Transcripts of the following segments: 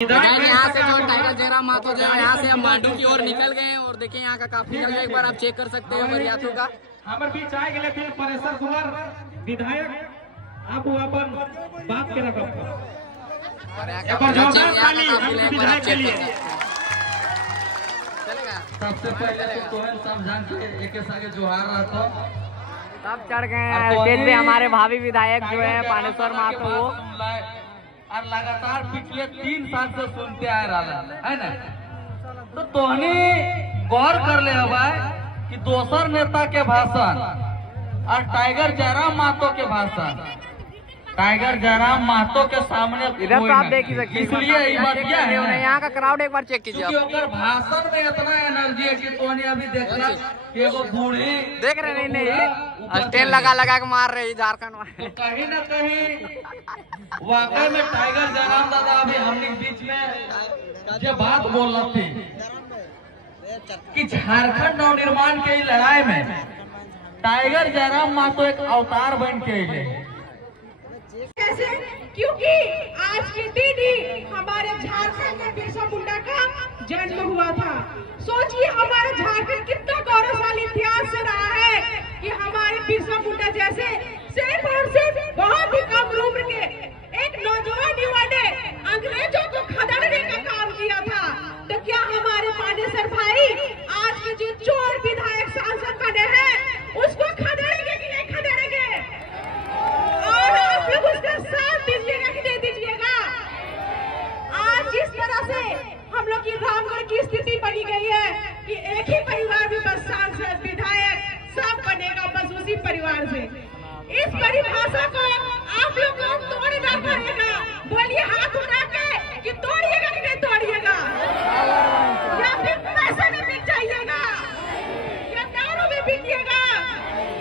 यहाँ से जो टाइगर जयराम माथुर जो है यहाँ से हम मांडू की ओर निकल गए हैं और देखिए यहाँ का काफी निकल गया। एक बार आप चेक कर सकते हैं बरियातों का। हमारे बीच आए गए थे परेशर कुमार विधायक, आप अपन बात के रखो सबसे पहले तो सब जान के एक सागे जोहार रहता सब चढ़ गए हैं स्टेज पे। हमारे भावी विधायक जो है पानेश्वर माथुर वो और लगातार पिछले 3 साल से सुनते आ रहा है ना। तो तोहनी गौर कर ले कि दोसर नेता के भाषण और टाइगर जयराम महतो के भाषण, टाइगर जयराम महतो के सामने इधर तो आप देख ही सकते हैं। इसलिए यहाँ का क्राउड एक बार चेक कीजिए। क्योंकि भाषण में इतना एनर्जी है कि तोहनी अभी देखला कि एगो बूढ़ी देख रहे नहीं स्टेज लगा के मार रही झारखंड में। कहीं न कहीं वाकई में टाइगर जयराम दादा अभी हमने बीच में जो बात बोल रही थी कि झारखंड नवनिर्माण के लड़ाई में टाइगर जयराम महतो एक अवतार बन के कैसे? क्योंकि आज के दिन ही हमारे झारखंड में बिरसा मुंडा का जन्म हुआ था। सोचिए हमारा झारखंड कितना गौरवशाली इतिहास से रहा है कि हमारे बिरसा मुंडा जैसे सिर्फ और सिर्फ बहुत ही कम उम्र के एक नौजवान युवा ने अंग्रेजों को खदेड़ने का काम किया था। तो क्या हमारे पानेसर भाई आज के जो चोर विधायक सांसद बने हैं उसको खदेड़ेंगे कि नहीं खदेड़ेंगे? और आप लोग उसका साथ दीजिएगा कि नहीं दीजिएगा? आज जिस तरह से हम लोग की रामगढ़ की स्थिति बनी गई है कि एक ही परिवार में बस सांसद विधायक सब बनेगा बस उसी परिवार से। इस परिभाषा को आप लोग को तोड़ना पड़ेगा। बोलिए हाथ उठा के कि तोड़िएगा कि नहीं तोड़िएगा, या फिर पैसे में बिक जाइएगा, या दारू में बिकिएगा,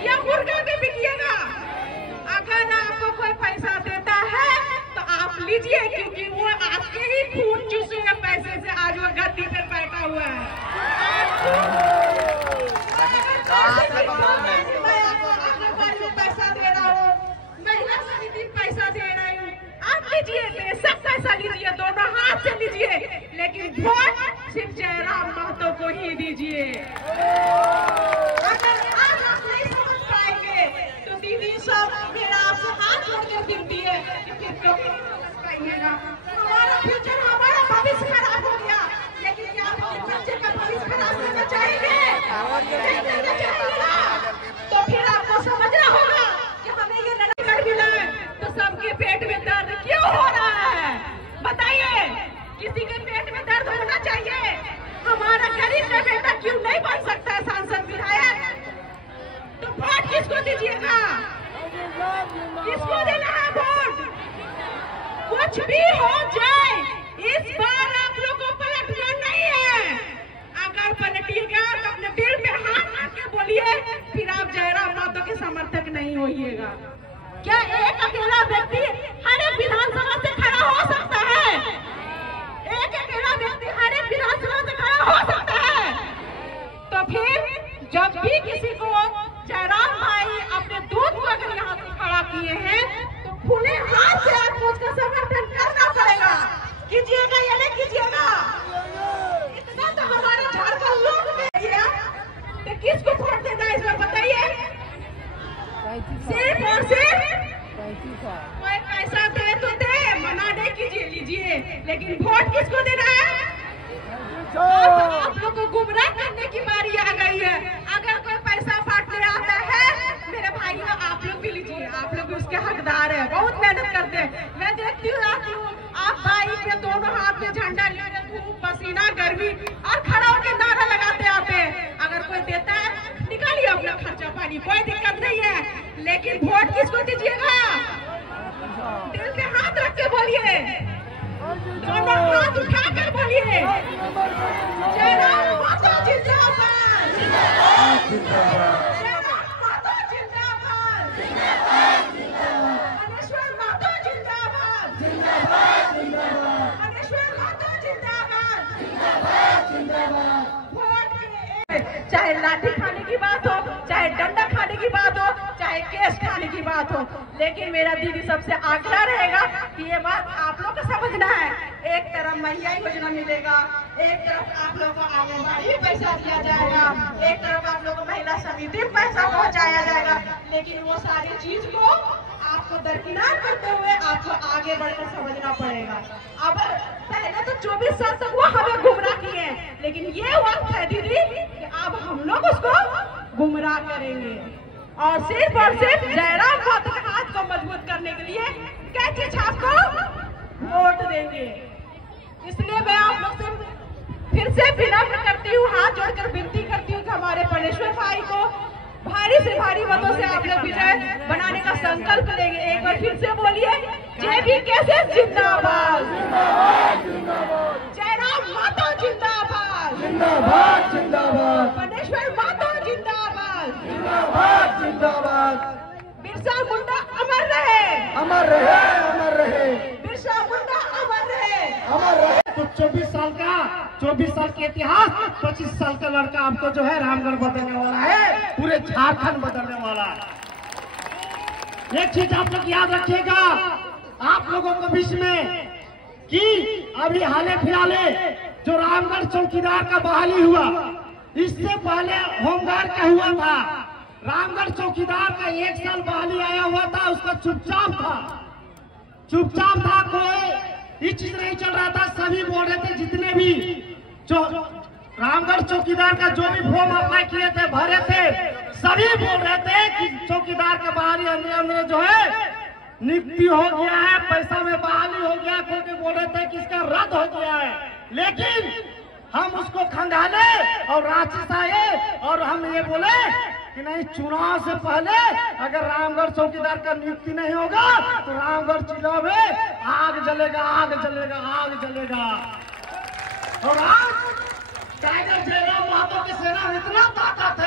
या मुर्गा में बिकिएगा। अगर आपको कोई पैसा देता है तो आप लीजिए, क्योंकि वो आपके ही खून चूसे हुए पैसे से आज वो गद्दी पर बैठा हुआ है। पैसा दे रहा हूँ, महिला समिति पैसा दे रही हूँ, आप लीजिए, बेशक पैसा लीजिए, दोनों हाथ से लीजिए, लेकिन वोट सिर्फ जयराम महतो को ही दीजिए। अगर आज आप नहीं समझ पाएंगे तो दीदी सब मेरा आपसे हाथ जोड़कर विनती है कि फिर कभी नहीं समझ पाइएगा। हमारा फ्यूचर, हमारा भविष्य खराब हो गया, लेकिन क्या आप अपने बच्चे का भविष्य खराब करना चाहेंगे? नहीं करना चाहेंगे। तो फिर आपको समझना होगा कि हमें ये लड़ाई मिला है तो सबके पेट में दर्द क्यों हो रहा है? बताइए, किसी के पेट में दर्द होना चाहिए? हमारा गरीब का बेटा क्यों नहीं बन सकता है सांसद विधायक? तो वोट किसको दीजिएगा? किसको देना है वोट? कुछ भी हो जाए इस बार आप लोगों को पलटना नहीं है। अगर पलटिएगा तो अपने दिल में हाथ रख के बोलिए, फिर आप जयराम महतो के समर्थक नहीं होइएगा। क्या एक अकेला व्यक्ति हर एक विधानसभा से खड़ा हो सकता है? एक अकेला व्यक्ति हर एक विधानसभा से खड़ा हो सकता है? तो फिर जब भी किसी को जयराम भाई अपने दूध को अगर यहाँ से खड़ा किए हैं तो खुले हाथ से आपको उसका समर्थन करना पड़ेगा। कीजिएगा या नहीं कीजिएगा? इतना तो हमारे झारखंड लोग में दिया, तो किसको वोट देना है इस बार बताइए? सिर्फ और सिर्फ कोई पैसा दे तो दे, मना नहीं कीजिए, लीजिए, लेकिन वोट किसको देना है? आप लोग को गुमराह करने की बारी आ गई है। अगर कोई पैसा बांटने आता है मेरे भाइयों, आप लोग भी लीजिए, आप लोग भी उसके हकदार है, बहुत मेहनत करते हैं। मैं देखती हूँ आती हूँ, आप बाइक में दोनों हाथ में झंडा लिए, धूप पसीना गर्मी और खड़ा होकर नारा लगाते आते हैं। अगर कोई देता है निकालिए अपना खर्चा पानी, कोई दिक्कत नहीं है, लेकिन वोट किसको दीजिएगा? दिल में हाथ रख के बोलिए, दोनों हाथ उठाकर बोलिए, जयराम महतो जिंदाबाद, जयराम महतो जिंदाबाद, पानेश्वर महतो जिंदाबाद, पानेश्वर महतो जिंदाबाद। चाहे लाठी खाने की बात हो, चाहे डंडा खाने की बात हो, चाहे केस खाने की बात हो, लेकिन मेरा दीदी सबसे आग्रह रहेगा कि ये बात आप लोग को समझना है। एक तरफ महिला योजना मिलेगा, एक तरफ आप लोगों को आंगनबाड़ी पैसा दिया जाएगा, एक तरफ आप लोगों को महिला समिति में पैसा पहुंचाया जाएगा। लेकिन वो सारी चीज को आपको दरकिनार करते हुए आपको आगे बढ़कर समझना पड़ेगा। अब पहले तो 24 साल तक वो हमें गुमराह किए, लेकिन ये वक्त है दीदी कि अब हम लोग उसको गुमराह करेंगे और सिर्फ जयराम महतो के हाथ को मजबूत करने के लिए कैंची छाप को वोट देंगे। इसलिए मैं आप लोग से फिर से विनम्र करती हूँ, हाथ जोड़कर विनती करती हूँ कि हमारे परमेश्वर भाई को भारी से भारी मतों से आप लोग विजय बनाने का संकल्प लेंगे। एक बार फिर से बोलिए, जेबी कैसे जिंदाबाद, जयराम महतो जिंदाबाद, जिंदाबाद जिंदाबाद, परमेश्वर महतो जिंदाबाद, जिंदाबाद जिंदाबाद, बिरसा मुंडा अमर रहे, अमर रहे, अमर रहे, बिरसा मुंडा अमर रहे, अमर रहे। तो 24 साल के इतिहास, 25 साल का लड़का आपको जो है रामगढ़ बदलने वाला है, पूरे झारखंड बदलने वाला है। एक चीज आप लोग याद रखिएगा, आप लोगों के बीच में कि अभी हाल फिलहाल जो रामगढ़ चौकीदार का बहाली हुआ, इससे पहले होमगार्ड का हुआ था। रामगढ़ चौकीदार का 1 साल बहाली आया हुआ था, उसका चुपचाप था, कोई ये चीज नहीं चल रहा था। सभी बोल रहे थे, जितने भी जो रामगढ़ चौकीदार का जो भी फॉर्म अप्लाई किए थे, भरे थे, सभी बोल रहे थे कि चौकीदार का बहाली अंदर जो है नियुक्ति हो गया है, पैसा में बहाली हो गया, क्योंकि बोल रहे थे कि इसका रद्द हो गया है। लेकिन हम उसको खंगाले और रांची से आए और हम ये बोले कि नहीं, चुनाव से पहले अगर रामगढ़ चौकीदार का नियुक्ति नहीं होगा तो रामगढ़ जिला में आग जलेगा, आग जलेगा, आग जलेगा। और आज टाइगर जयराम महतो की सेना में इतना ताकत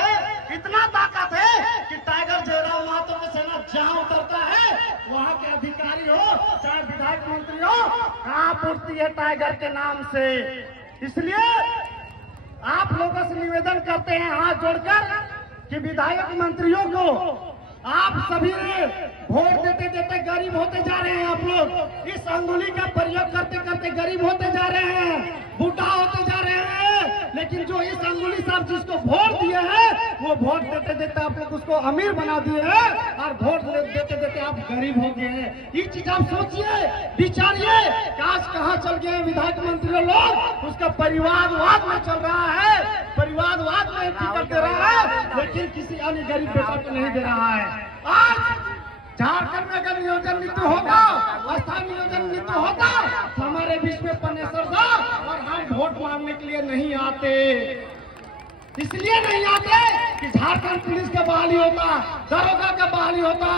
है कि टाइगर जयराम महतो की सेना जहाँ उतरता है वहाँ के अधिकारी हो चाहे विधायक मंत्री हो, कांप उठती है टाइगर के नाम से। इसलिए आप लोगों से निवेदन करते हैं हाथ जोड़कर कि विधायक मंत्रियों को आप सभी ने वोट देते देते गरीब होते जा रहे हैं। आप लोग इस अंगुली का प्रयोग करते करते गरीब होते जा रहे हैं, बूढ़ा होते जा रहे हैं। लेकिन जो इस अंगुली साहब जिसको वोट दिए हैं, वो वोट देते देते आप लोग उसको अमीर बना दिए हैं और वोट देते देते आप गरीब हो गए हैं। ये चीज आप सोचिए, विचारिए, काश कहाँ चल गए विधायक मंत्री लोग। उसका परिवारवाद में चल रहा है, परिवारवाद में टिकट दे रहा है, लेकिन किसी अन्य गरीब बेटा को नहीं दे रहा है। आज झारखंड में अगर नियोजन नीति होगा, स्थानीय नियोजन नीति होगा, तो हमारे बीच में परमेश्वर साहब और हम वोट मांगने के लिए नहीं आते। इसलिए नहीं आते कि झारखंड पुलिस का बहाली होता, दरोगा का बहाली होता,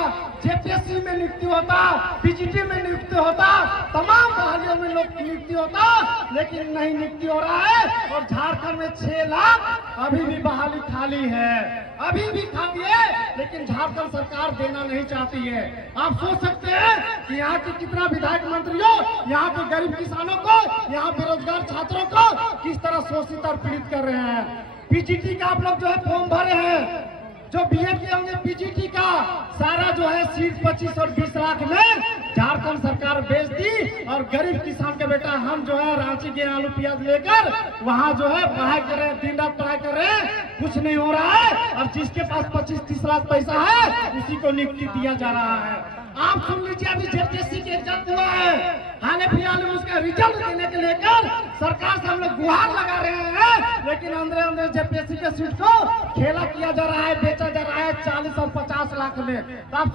जेपीएससी में नियुक्ति होता, पीजीटी में नियुक्ति होता, तमाम बहालियों में लोग नियुक्ति होता, लेकिन नहीं नियुक्ति हो रहा है। और झारखंड में 6 लाख अभी भी बहाली खाली है, अभी भी खाली है, लेकिन झारखंड सरकार देना नहीं चाहती है। आप सोच सकते हैं कि यहाँ के कितना विधायक मंत्री हो, यहाँ के गरीब किसानों को, यहाँ बेरोजगार छात्रों को किस तरह शोषित और पीड़ित कर रहे हैं। पीजीटी का आप लोग जो है फॉर्म भरे हैं, जो बीएड किए होंगे पीजीटी का सारा जो है सीट 25 और 20 लाख में झारखंड सरकार बेच दी। और गरीब किसान के बेटा हम जो है रांची के आलू प्याज लेकर वहाँ जो है पढ़ाई कर रहे हैं, दिन रात पढ़ाई कर रहे हैं, कुछ नहीं हो रहा है। और जिसके पास 25-30 लाख पैसा है उसी को नियुक्ति दिया जा रहा है। आप सुन लीजिए, अभी जेपीएससी के एग्जाम हुआ है, हाल फिलहाल में उसका रिजल्ट देने के लेकर सरकार से हम लोग गुहार लगा रहे हैं, लेकिन अंदर जेपीएससी के सीट को खेला किया जा रहा है, बेचा जा रहा है 40 और 50 लाख में। तो आप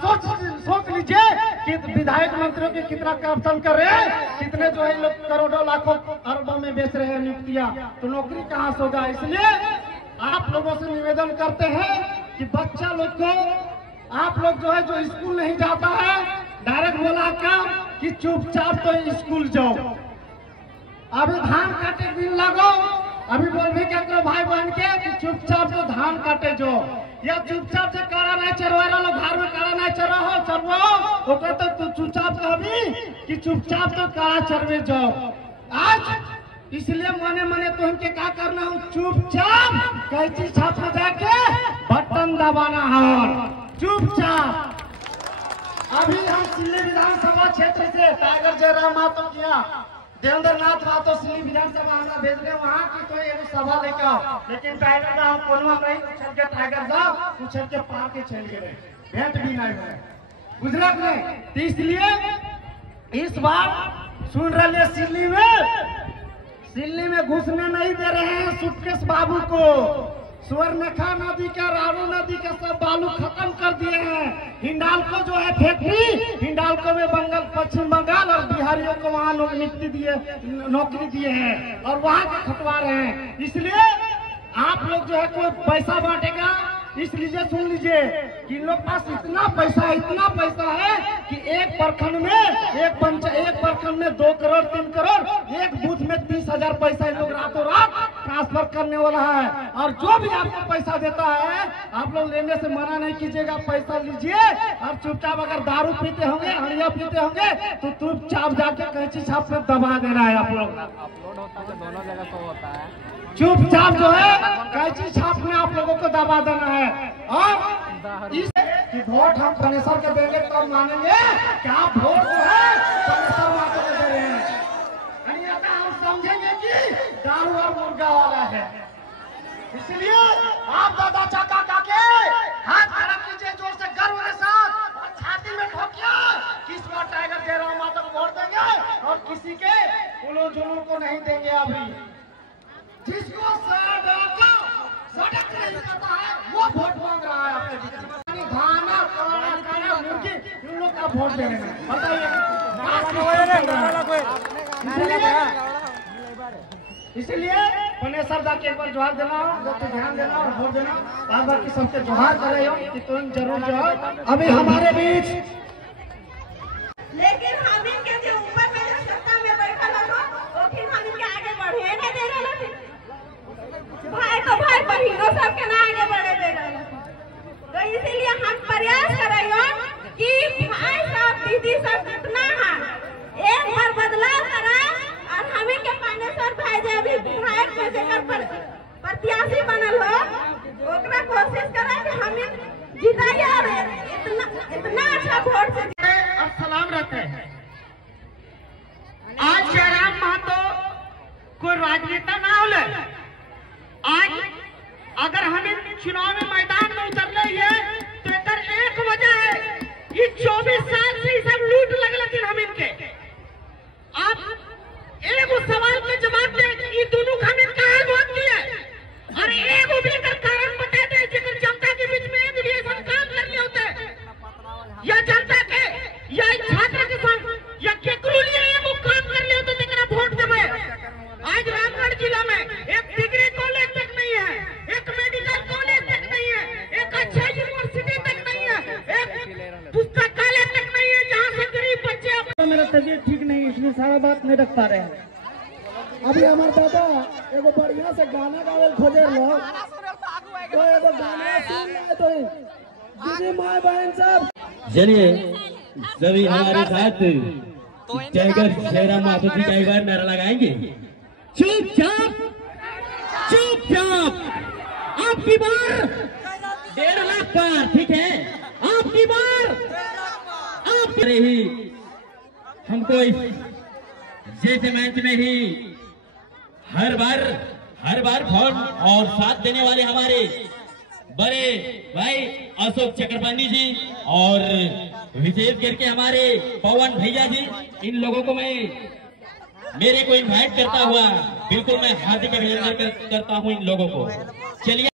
सोच लीजिए कि विधायक मंत्रियों के कितना करप्शन कर रहे हैं, कितने जो है लोग करोड़ों लाखों अरबों में बेच रहे हैं नियुक्तियां, तो नौकरी कहाँ से होगा। इसलिए आप लोगों से निवेदन करते हैं कि बच्चा लोग को आप लोग जो है जो स्कूल नहीं जाता है, डायरेक्ट बोला का कि चुपचाप तो स्कूल जाओ। अभी धान काटे दिन लगो, अभी बोल भी क्या करो भाई बहन के कि चुपचाप तो धान काटे जाओ, या चुपचाप से काड़ा नहीं चरवा लो, घर में काड़ा नहीं चरवाओ, वो कहते तो चुपचाप कभी कि चुपचाप तो काड़ा चरवे जाओ। आज इसलिए मने मने तो हमके क्या करना हो, चुपचाप कैची छाप में जाके बटन दबाना है, चुपचाप। अभी हम सिल्ली विधानसभा क्षेत्र से टाइगर जयराम महतो किया सत्येंद्रनाथ मातो सिल्ली विधानसभा हमरा भेज रहे वहाँ की तो एगो सभा लेके आओ, लेकिन टाइगर साहब कोनो नहीं उछल के टाइगर साहब उछल के पार के चल गए, भेंट भी नहीं हुए गुजरात में। तो इसलिए इस बार सुन रहे सिल्ली में घुसने नहीं दे रहे हैं सुटकेश बाबू को। स्वर्णरेखा नदी का, राणू नदी का सब बालू खत्म कर दिए हैं। हिंडाल्को जो है फैक्ट्री, हिंडाल्को में पश्चिम बंगाल और बिहारियों को वहाँ नौकरी दिए हैं और वहाँ के खटवा रहे हैं। इसलिए आप लोग जो है कोई पैसा बांटेगा, इसलिए सुन लीजिए कि इन लोग पास इतना पैसा है कि एक प्रखंड में 2 करोड़ 3 करोड़, एक बूथ में 30,000 पैसा इन लोग रातों रात ट्रांसफर करने वाला है। और जो भी आपको पैसा देता है आप लोग लेने से मना नहीं कीजिएगा, पैसा लीजिए और चुपचाप अगर दारू पीते होंगे, हड़िया पीते होंगे तो चुपचाप जाके कैंची छाप में दबा देना है। आप लोग अपलोड होता है दोनों जगह शो होता है, चुपचाप जो है कैंची छाप में आप लोगों को दबा देना है। और इस कि वोट हम फनेसर के देंगे तब तो मानेंगे कि आप वोट जो है फनेसर माता को दे रहे हैं, हम समझेंगे कि दारू और मुर्गा वाला है। इसलिए आप दादा चाचा काके हाथ खड़ा कीजिए जोर से गर्व के साथ और छाती में ठोकिए कि इस बार टाइगर जयराम माता को वोट देंगे और किसी के उलू जुलू को नहीं देंगे। अभी जिसको सड़क नहीं करता है वो वोट मांग रहा है आपके बीच। खाना खाना मुर्गी इन लोग का वोट दे रहे हैं, इसलिए फनेसर दा के एक बार जोहार देना, ध्यान देना और वोट देना। बार बार की सबसे जोहार कर रहे हो कि तुम जरूर जो है अभी हमारे बीच। लेकिन हम इनके जो ऊपर में जो सत्ता में बैठा हो वो फिर हम इनके आगे बढ़े नहीं दे रहे थे। भाई तो भाई बहनों सबके ना आगे बढ़े दे रहे। तो इसीलिए हम प्रयास कर रहे हो कि भाई सब दीदी सब कितना है एक बार बदलाव करा और हमें के पानेसर भाई जो अभी विधायक में जेकर प्रत्याशी बनल हो ओकरा कोशिश करा कि हमें जिताइए और इतना अच्छा वोट से और सलाम रहते हैं। आज जयराम महतो कोई राजनेता ना होले, आज अगर हमें चुनाव में मैदान में उतर रही है तो एक वजह है ये 24 साल से सब लूट लगल हम इनके। आप एक सवाल के जवाब दे ये दोनों हम इनका हाल बहुत किया और एक उभेकर कारण बता दे जिसमें जनता के बीच में एक भी ऐसा काम कर लिए होते या जनता के या छात्र के संग या केकरो लिए वो काम कर लिए होते जरा वोट देवे। आज रामगढ़ जिला में एक डिग्री कॉलेज तक नहीं है, एक मेडिकल कॉलेज तक नहीं है, एक अच्छा यूनिवर्सिटी तक नहीं है, एक पुस्तकालय तक नहीं है जहाँ से गरीब बच्चे। मेरा तबीयत ठीक नहीं इसलिए सारा बात नहीं रख पा रहे हैं। अभी हमारे दादा एगो बढ़िया से गाना गावे खोजे लो तो एगो गाना सुन ले तो दीदी माँ बहन सब। चलिए सभी हमारे साथ टाइगर जयराम मातो जी का एक बार नारा लगाएंगे। चुपचाप चुपचाप आपकी बार 1.5 लाख पार, ठीक है आपकी बार आप ही हमको जैसे मैच में ही हर बार फोन और साथ देने वाले हमारे बड़े भाई अशोक चक्रपाणी जी और विशेष करके हमारे पवन भैया जी, इन लोगों को मैं मेरे को इनवाइट करता हुआ बिल्कुल मैं हार्दिक अभिनंदन करता हूं इन लोगों को। चलिए